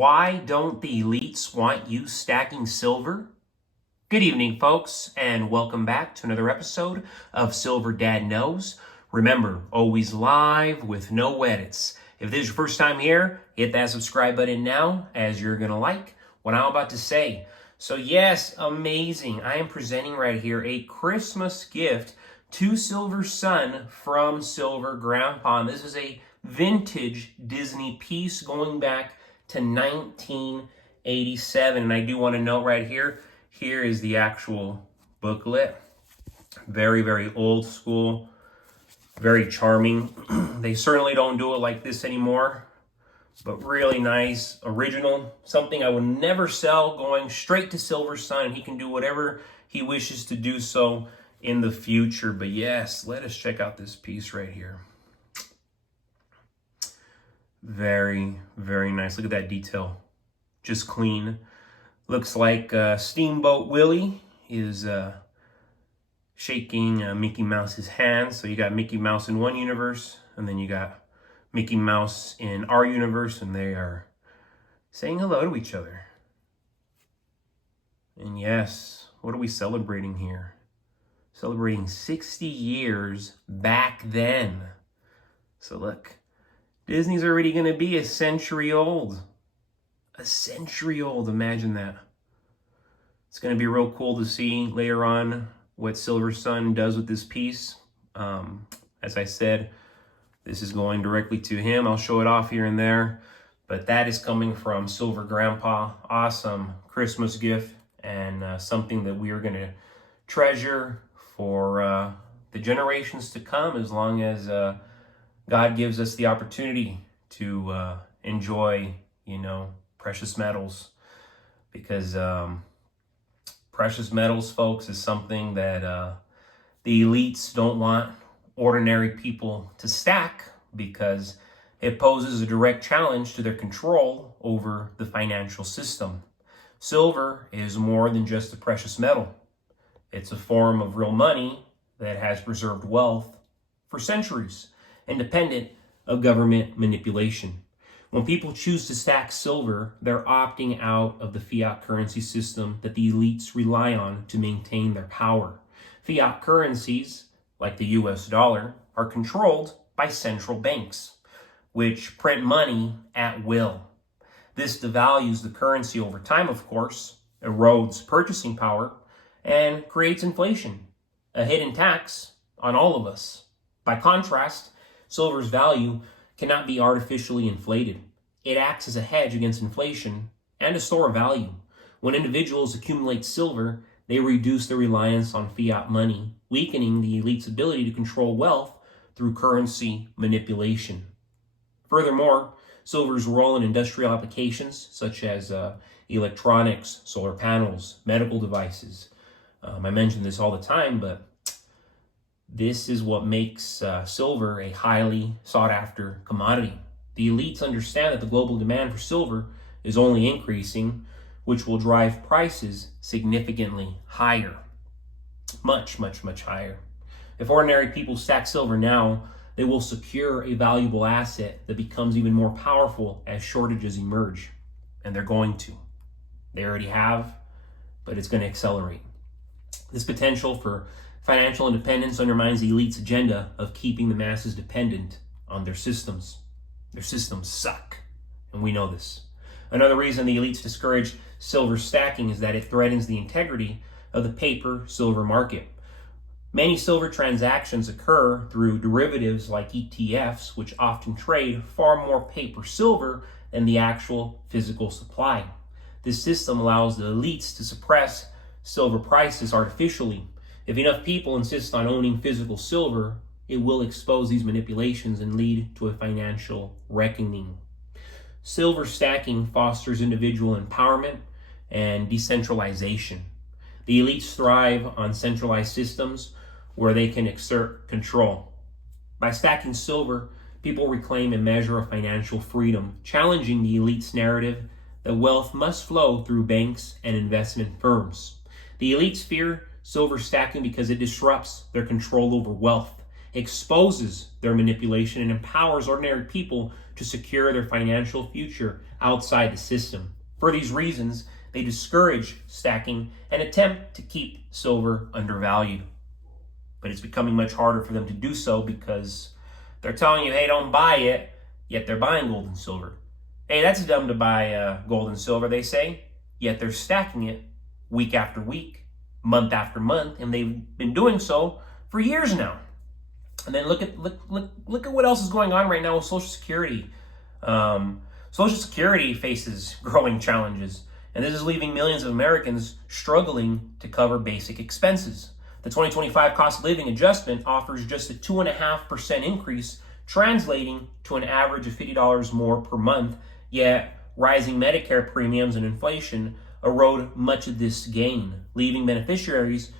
Why don't the elites want you stacking silver? Good evening, folks, and welcome back to another episode of Silver Dad Knows. Remember, always live with no edits. If this is your first time here, hit that subscribe button now, as you're going to like what I'm about to say. So yes, amazing. I am presenting right here a Christmas gift to Silver's son from Silver Grandpa. And this is a vintage Disney piece going back to 1987. And I do want to note right here, here is the actual booklet. Very, very old school, very charming. They certainly don't do it like this anymore, but really nice, original, something I would never sell, going straight to Silver's son, and he can do whatever he wishes to do so in the future. But yes, let us check out this piece right here. Very, very nice. Look at that detail. Just clean. Looks like Steamboat Willie is shaking Mickey Mouse's hand. So you got Mickey Mouse in one universe, and then you got Mickey Mouse in our universe, and they are saying hello to each other. And yes, what are we celebrating here? Celebrating 60 years back then. So look. Disney's already going to be a century old. A century old, imagine that. It's going to be real cool to see later on what Silver's son does with this piece. As I said, this is going directly to him. I'll show it off here and there. But that is coming from Silver Grandpa. Awesome Christmas gift, and something that we are going to treasure for the generations to come, as long as God gives us the opportunity to enjoy, precious metals. Because precious metals, folks, is something that the elites don't want ordinary people to stack, because it poses a direct challenge to their control over the financial system. Silver is more than just a precious metal. It's a form of real money that has preserved wealth for centuries, independent of government manipulation. When people choose to stack silver, they're opting out of the fiat currency system that the elites rely on to maintain their power. Fiat currencies, like the US dollar, are controlled by central banks, which print money at will. This devalues the currency over time, of course, erodes purchasing power, and creates inflation, a hidden tax on all of us. By contrast, silver's value cannot be artificially inflated. It acts as a hedge against inflation and a store of value. When individuals accumulate silver, they reduce their reliance on fiat money, weakening the elite's ability to control wealth through currency manipulation. Furthermore, silver's role in industrial applications, such as electronics, solar panels, medical devices. I mention this all the time, but this is what makes silver a highly sought-after commodity. The elites understand that the global demand for silver is only increasing, which will drive prices significantly higher. Much, much, much higher. If ordinary people stack silver now, they will secure a valuable asset that becomes even more powerful as shortages emerge. And they're going to. They already have, but it's going to accelerate. This potential for financial independence undermines the elite's agenda of keeping the masses dependent on their systems. Their systems suck, and we know this. Another reason the elites discourage silver stacking is that it threatens the integrity of the paper silver market. Many silver transactions occur through derivatives like ETFs, which often trade far more paper silver than the actual physical supply. This system allows the elites to suppress silver prices artificially. If enough people insist on owning physical silver, it will expose these manipulations and lead to a financial reckoning. Silver stacking fosters individual empowerment and decentralization. The elites thrive on centralized systems where they can exert control. By stacking silver, people reclaim a measure of financial freedom, challenging the elites' narrative that wealth must flow through banks and investment firms. The elites fear silver stacking because it disrupts their control over wealth, exposes their manipulation, and empowers ordinary people to secure their financial future outside the system. For these reasons, they discourage stacking and attempt to keep silver undervalued. But it's becoming much harder for them to do so because they're telling you, hey, don't buy it, yet they're buying gold and silver. Hey, that's dumb to buy gold and silver, they say, yet they're stacking it week after week, month after month, and they've been doing so for years now. And then look at what else is going on right now with Social Security. Social Security faces growing challenges, and this is leaving millions of Americans struggling to cover basic expenses. The 2025 cost of living adjustment offers just a 2.5% increase, translating to an average of $50 more per month, yet rising Medicare premiums and inflation erode much of this gain, leaving beneficiaries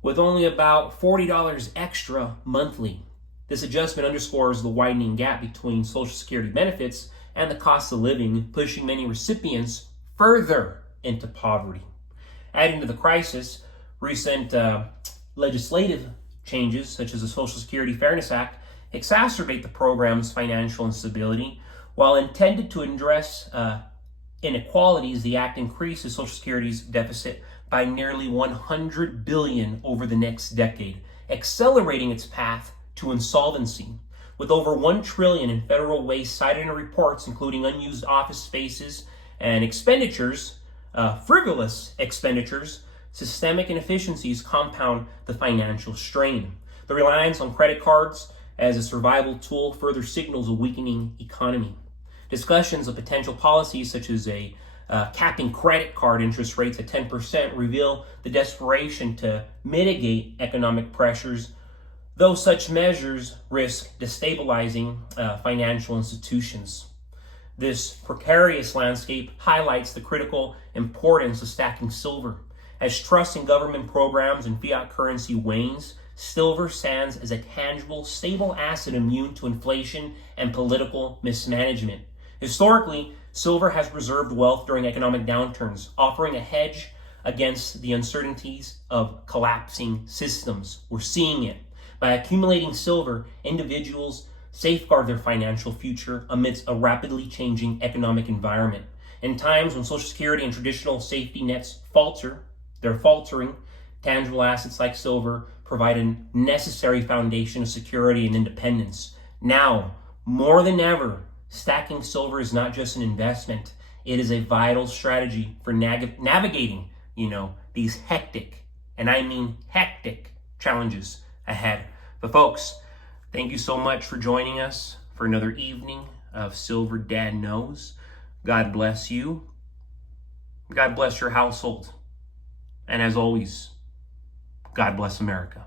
with only about $40 extra monthly. This adjustment underscores the widening gap between Social Security benefits and the cost of living, pushing many recipients further into poverty. Adding to the crisis, recent legislative changes, such as the Social Security Fairness Act, exacerbate the program's financial instability. While intended to address inequalities, the act increases Social Security's deficit by nearly $100 billion over the next decade, accelerating its path to insolvency. With over $1 trillion in federal waste cited in reports, including unused office spaces and expenditures, frivolous expenditures, systemic inefficiencies compound the financial strain. The reliance on credit cards as a survival tool further signals a weakening economy. Discussions of potential policies such as capping credit card interest rates at 10% reveal the desperation to mitigate economic pressures, though such measures risk destabilizing financial institutions. This precarious landscape highlights the critical importance of stacking silver. As trust in government programs and fiat currency wanes, silver stands as a tangible, stable asset immune to inflation and political mismanagement. Historically, silver has preserved wealth during economic downturns, offering a hedge against the uncertainties of collapsing systems. We're seeing it. By accumulating silver, individuals safeguard their financial future amidst a rapidly changing economic environment. In times when Social Security and traditional safety nets they're faltering, tangible assets like silver provide a necessary foundation of security and independence. Now, more than ever, stacking silver is not just an investment. It is a vital strategy for navigating, these hectic, and I mean hectic, challenges ahead. But folks, thank you so much for joining us for another evening of Silver Dad Knows. God bless you. God bless your household. And as always, God bless America.